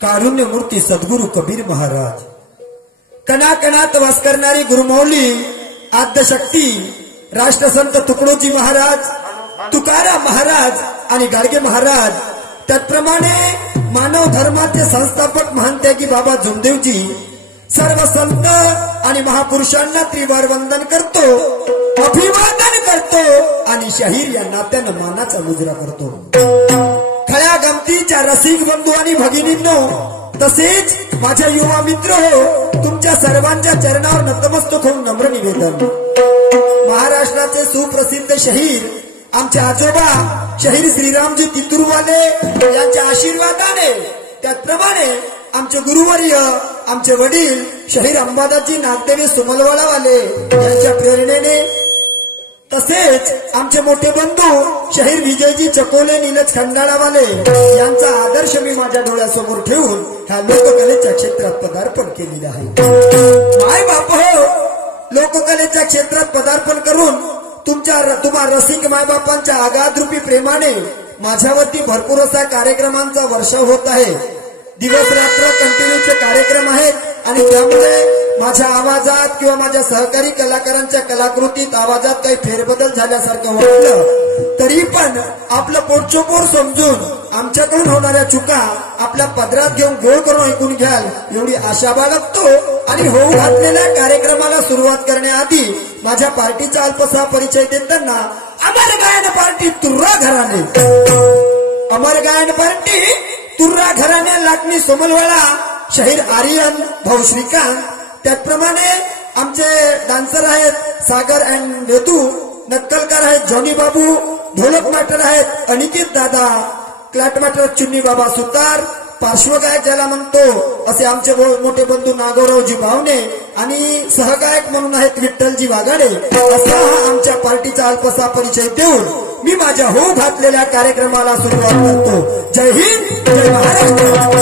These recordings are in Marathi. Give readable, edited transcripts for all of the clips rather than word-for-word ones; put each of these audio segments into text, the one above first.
कारुण्य मूर्ती सद्गुरु कबीर महाराज, कणाकणात वास करणारी गुरुमौली आद्यशक्ती राष्ट्रसंत तुकडोजी महाराज, तुकाराम महाराज आणि गाडगे महाराज, त्याचप्रमाणे मानव धर्माचे संस्थापक महानत्यागी बाबा जुमदेवजी, सर्व संत आणि महापुरुषांना त्रिवार वंदन करतो, अभिवादन करतो आणि शाहीर या नात्यानं मानाचा मुजरा करतो। खऱ्या गमतीच्या रसिक बंधू आणि भगिनींनो, तसेच माझ्या युवा मित्र हो, तुमच्या सर्वांच्या चरणावर नतमस्तक होऊन नम्र निवेदन। महाराष्ट्राचे सुप्रसिद्ध शाहीर आमचे आजोबा शाहीर श्रीरामजी तितुरवाले यांच्या आशीर्वादाने, त्याचप्रमाणे आमचे गुरुवर्य आमचे वडील शाहीर अंबादासजी नागदेवी सुमलवालावाले यांच्या प्रेरणेने, तसेच आमचे मोठे बंधू शाहीर विजयजी चकोले नीलज खंडाळावाले यांचा आदर्श मी माझ्या डोळ्यासमोर ठेवून ह्या लोककलेच्या क्षेत्रात पदार्पण केलेले आहे। माय बाप हो, लोककलेच्या क्षेत्रात पदार्पण करून तुम्हा रसिक मायबापांच्या आगाध रूपी प्रेमाने माझ्यावरती भरपूर असा कार्यक्रमांचा वर्षाव होत आहे। दिवस रात्र कंटिन्यूचे कार्यक्रम आहेत आणि त्यामुळे माझ्या आवाजात किंवा माझ्या सहकारी कलाकारांच्या कलाकृतीत आवाजात काही फेरबदल झाल्यासारखं वाटलं तरी पण आपलं पोटचोपोर समजून आमच्याकडून होणाऱ्या चुका आपल्या पदरात घेऊन गोळ करून ऐकून घ्याल एवढी आशा बाळगतो। आणि होऊ घातलेल्या कार्यक्रमाला सुरुवात करण्याआधी माझ्या पार्टीचा अल्पसा परिचय देताना अमर गायन पार्टी तुर्रा घराणे, अमर गायन पार्टी तुर्रा घराणे लाटणी सोमलवाला शाहीर आर्यन भाऊ श्रीकांत, त्याचप्रमाणे आमचे डान्सर आहेत सागर अँड वेदू, नक्कलकार आहेत जॉनी बाबू, ढोलक मास्टर आहेत अनिकेत दादा, क्लॅट मास्टर चुन्नी बाबा सुतार, पार्श्वगायक ज्याला म्हणतो असे आमचे मोठे बंधू नागोरावजी भावने आणि सहगायक म्हणून आहेत विठ्ठलजी वाघाडे। असा हा आमच्या पार्टीचा अल्पसा परिचय देऊन मी माझ्या होऊ घातलेल्या कार्यक्रमाला सुरुवात करतो। जय हिंद, जय महाराष्ट्र।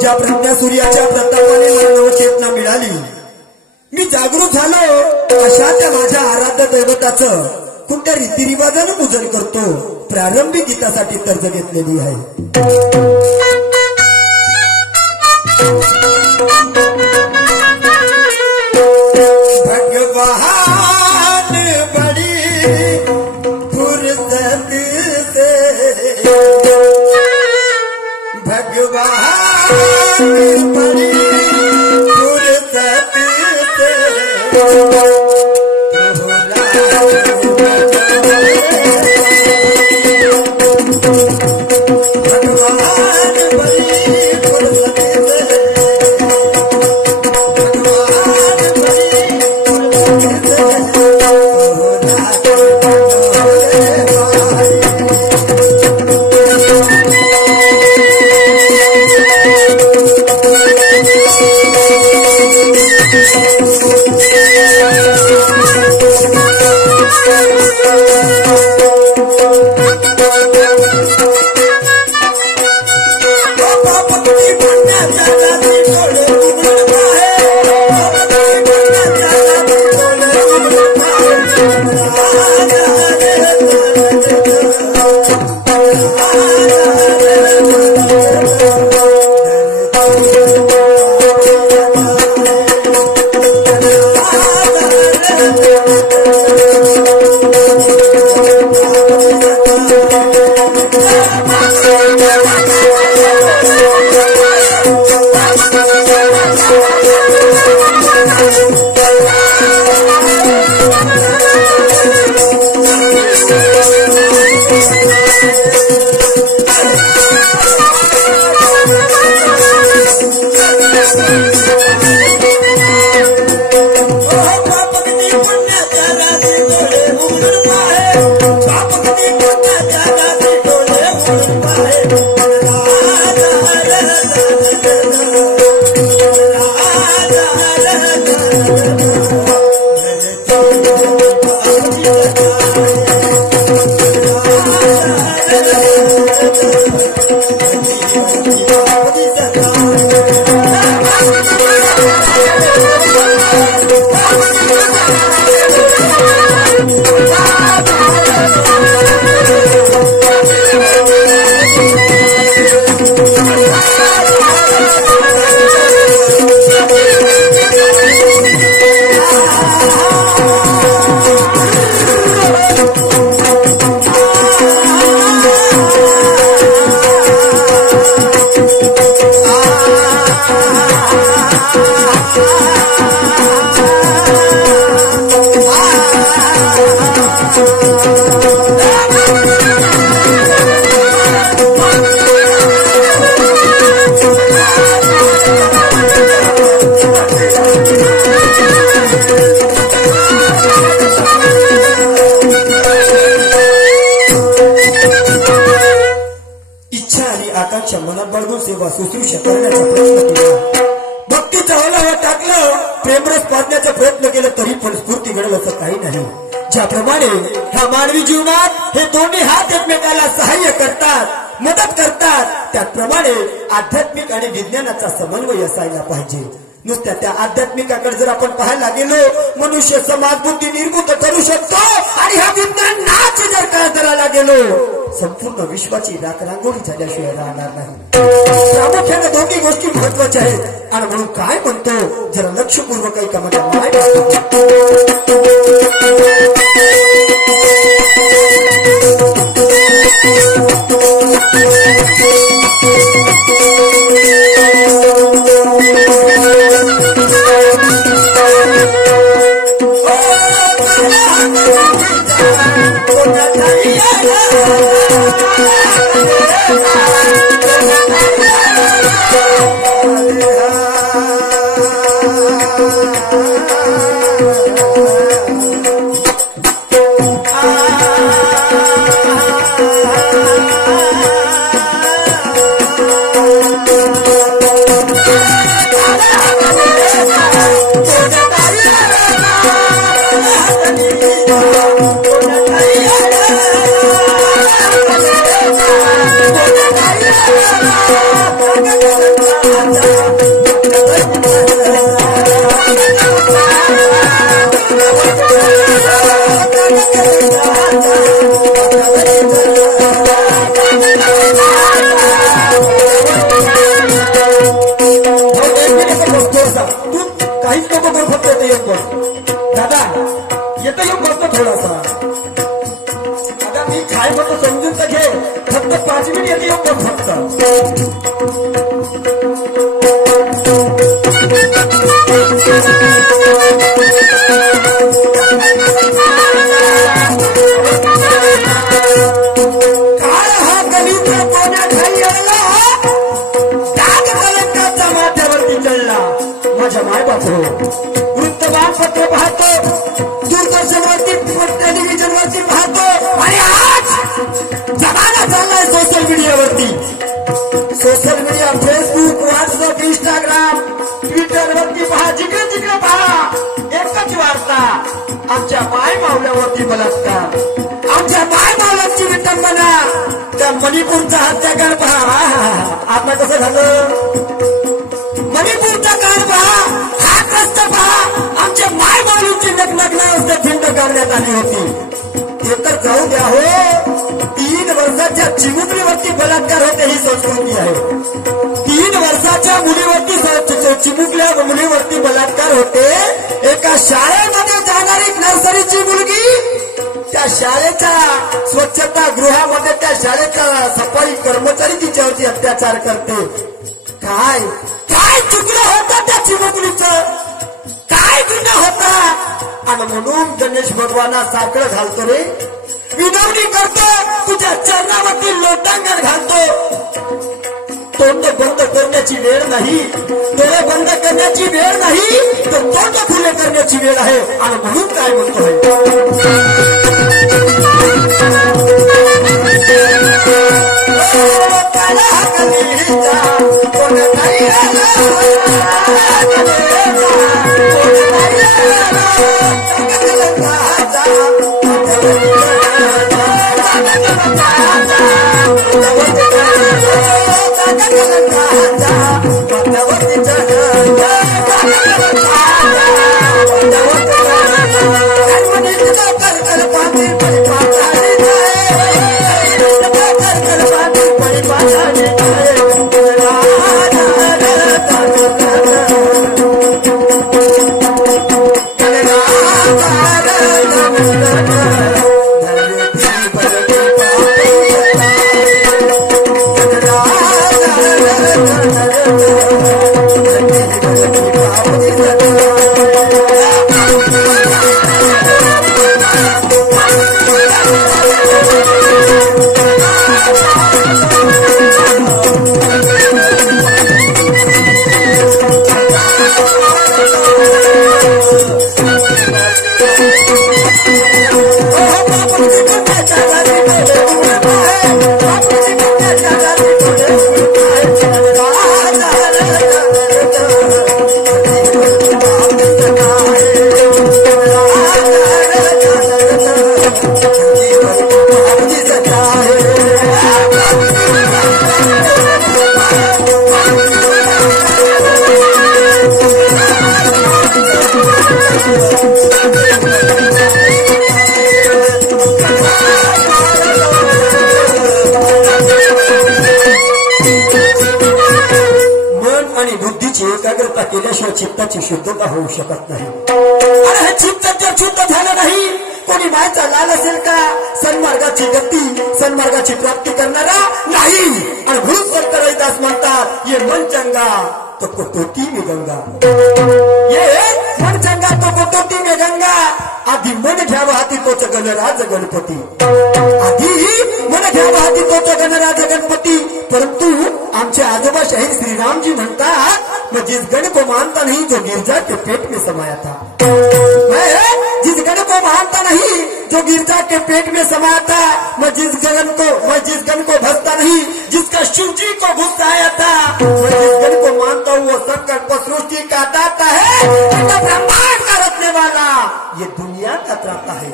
ज्या प्रज्ञा सूर्याच्या प्रतापाने मला नवचेतना मिळाली, मी जागृत झालो, अशा त्या माझ्या आराध्य दैवताचं कोणत्या रीतिरिवाजानं पूजन करतो. प्रारंभी गीतासाठी तर्ज घेतलेली आहे. भगवान बड़ी फुर्सत से, भगवान बड़ी फुर्सत से मनात बाळगून सेवा शुश्रूषा करण्याचा प्रयत्न केला. भक्तीचा ओलावा टाकलं, प्रेमरस पाडण्याचा प्रयत्न केला, तरी पण स्फूर्ती घडलं असं काही नाही. ज्याप्रमाणे ह्या मानवी जीवनात हे दोन्ही हात एकमेकाला सहाय्य करतात, मदत करतात, त्याचप्रमाणे आध्यात्मिक आणि विज्ञानाचा समन्वय असायला पाहिजे. नुसत्या त्या आध्यात्मिकाकडे जर आपण पाहायला गेलो, मनुष्य समाज बुद्धी निर्भूत करू शकतो, आणि हा विज्ञान नाच जर का करायला गेलो, संपूर्ण विश्वाची राखरांगोळी झाल्याशिवाय राहणार नाही. प्रामुख्याने दोन्ही गोष्टी महत्वाच्या आहेत. आणि म्हणून काय म्हणतो, जरा लक्षपूर्वक ऐका. म्हणजे social media Facebook WhatsApp Instagram Twitter वरती पहा, जिकडे तिकडे पहा एकच वार्ता, आमच्या माय मावल्यावरती बलात्कार, आमच्या माय मावल्यांची विटंबना, त्या मणिपूरचा हत्याकांड पहा. आता कसं झालं, मणिपूरचा कांड पहा, हा कष्ट पहा, आमच्या माय मावलींची नग्नावस्था खिंड करण्यात आली होती. ते तर जाऊ द्या हो, 3 वर्षाच्या चिमुकलीवरती बलात्कार होते ही संस्कृती आहे. 3 वर्षाच्या मुलीवरती चिमुकल्या मुलीवरती बलात्कार होते. एका शाळेमध्ये जाणारी नर्सरीची मुलगी त्या शाळेच्या स्वच्छता गृहामध्ये त्या शाळेचा सफाई कर्मचारी तिच्यावरती अत्याचार करते. काय काय चुकलं होतं त्या चिमुकलीचं, काय गुन्हा होता. आणि म्हणून गणेश भगवाना साखळ घालतो रे, विनवणी करतो, तुझ्या चरणावरती लोटांगण घालतो. तोंड बंद करण्याची वेळ नाही, डोळे बंद करण्याची वेळ नाही, तर तोंड खुले करण्याची वेळ आहे. आणि म्हणून काय म्हणतोय, चित्ताची शुद्धता होऊ शकत नाही. आणि हे चित्त जर शुद्ध झालं नाही, कोणी मायचा लाल असेल का सन्मार्गाची गती सन्मार्गाची प्राप्ती करणारा नाही. आणि म्हणून संत रविदास म्हणतात ये मन चंगा तो कटोती में गंगा. ये मन चंगा तो कटोती में गंगा. आधी मन घ्यावा हाती तोच गणराज गणपती. आधी मन घ्यावा हाती तोच गणराज गणपती. परंतु आमचे आजोबा शहीद श्रीरामजी म्हणतात मैं जिस गण को मानता नहीं जो गिरजा के पेट में समाया था. मैं जिस गण को मानता नहीं जो गिरजा के पेट में समाया था. मैं जिस गण को भजता नहीं जिसका शिव जी को गुस्सा आया था. मैं जिस गण को मानता हूँ वो सबका सृष्टि का दाता है. ब्रह्मांड का रचने वाला ये दुनिया का त्राता है.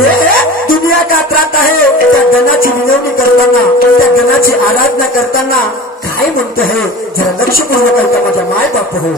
ये दुनिया का त्राता है. त्या गणाची विनवणी करताना त्या गणाची आराधना करताना काय म्हणतो है जरा लक्षपूर्वक ऐका माझ्या माय बाप हो.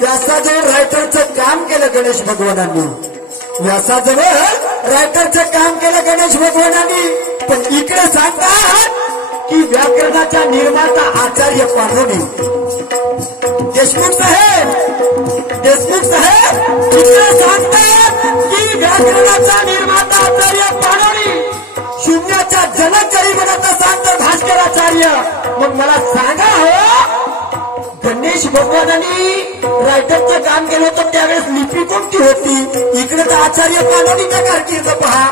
व्यासाजवळ रायटरचं काम केलं गणेश भगवानांनी. व्यासाजवळ रायटरचं काम केलं गणेश भगवानांनी. पण इकडे सांगतात की व्याकरणाचा निर्माता आचार्य पाणोनी. देशमुख साहेब इकडे सांगतात की व्याकरणाचा निर्माता आचार्य पाणोनी. शून्याचा जनक जरी म्हणत असाल तर भास्कराचार्य. मग मला सांगा हो गणेश भगवानांनी रायटरचं काम केलं होतं त्यावेळेस लिपी कोणती होती. इकडे तर आचार्य पाणोनीचा कारकीर्द पहा.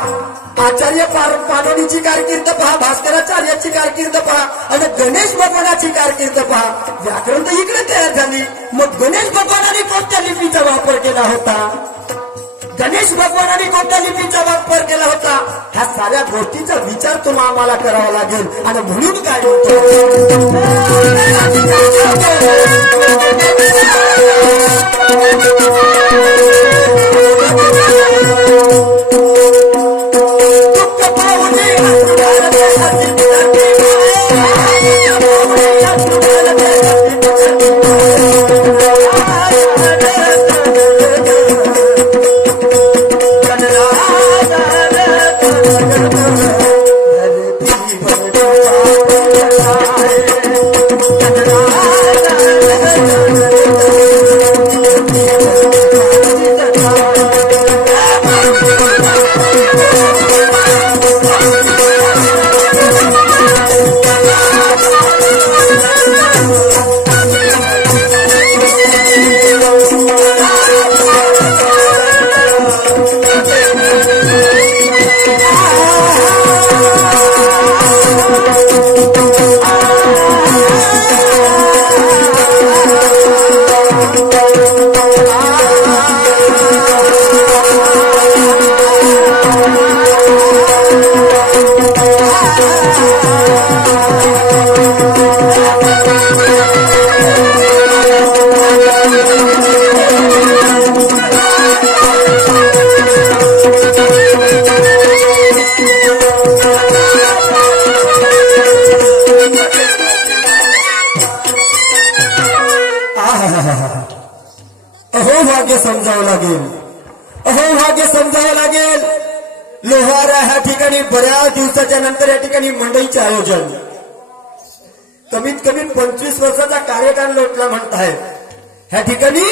आचार्य पाणोनीची कारकीर्द पहा. भास्कराचार्याची कारकीर्द पहा. आणि गणेश भगवानाची कारकीर्द पहा. व्याकरण तर इकडे तयार झाली. मग गणेश भगवानाने कोणत्या लिपीचा वापर केला होता. गणेश भगवानाने कोणत्या लिपीचा वापर केला होता. ह्या साऱ्या गोष्टीचा विचार तुम्हाला आम्हाला करावा लागेल. आणि म्हणून काय अहोभाग्य समजावं लागेल. लोहारा ह्या ठिकाणी बऱ्याच दिवसाच्या नंतर या ठिकाणी मंडईचे आयोजन. कमीत कमी 25 वर्षाचा कार्यकाळ लोटला म्हणताय. ह्या ठिकाणी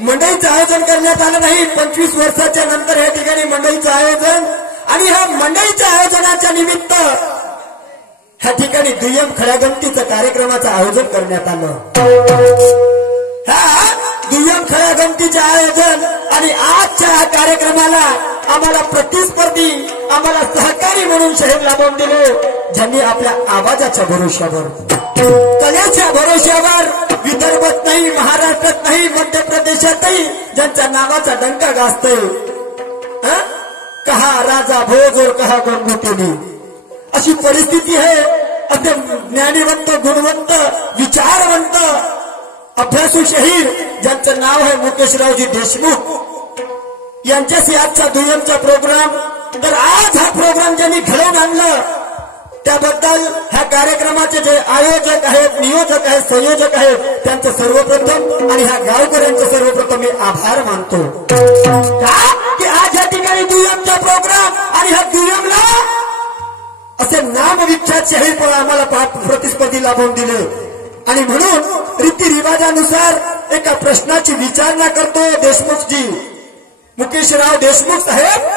मंडईचं आयोजन करण्यात आलं नाही. 25 वर्षाच्या नंतर या ठिकाणी मंडईचं आयोजन. आणि ह्या मंडळीच्या आयोजनाच्या निमित्त ह्या ठिकाणी दुय्यम खड्यागमतीचं कार्यक्रमाचं आयोजन करण्यात आलं. ह्या दुय्यम खड्यागमतीचे आयोजन आणि आजच्या ह्या कार्यक्रमाला आम्हाला प्रतिस्पर्धी, आम्हाला सहकारी म्हणून शहर लाभून दिले, ज्यांनी आपल्या आवाजाच्या भरोश्यावर, कलेच्या भरोश्यावर विदर्भात नाही, महाराष्ट्रात नाही, मध्य प्रदेशातही ज्यांच्या नावाचा डंका गाजतोय. कहा राजा भोज और कहा गंगोत्री, अशी परिस्थिती आहे. असे ज्ञानीवंत, गुणवंत, विचारवंत, अभ्यासू शहीर ज्यांचं नाव आहे मुकेशरावजी देशमुख, यांच्याशी आजचा दुय्यमचा प्रोग्राम. तर आज हा प्रोग्राम ज्यांनी घडवून आणलं त्याबद्दल ह्या कार्यक्रमाचे जे आयोजक आहेत, नियोजक आहेत, संयोजक आहेत, त्यांचं सर्वप्रथम आणि ह्या गावकऱ्यांचं सर्वप्रथम मी आभार मानतो. का की आज या ठिकाणी दुय्यमचा प्रोग्राम आणि ह्या दुय्यमला असे नामविख्यात शहीर पण आम्हाला प्रतिस्पर्धी लाभून दिले. आणि म्हणून रीतिरिवाजानुसार एका प्रश्नाची विचारणा करतो देशमुखजी, मुकेशराव देशमुख साहेब.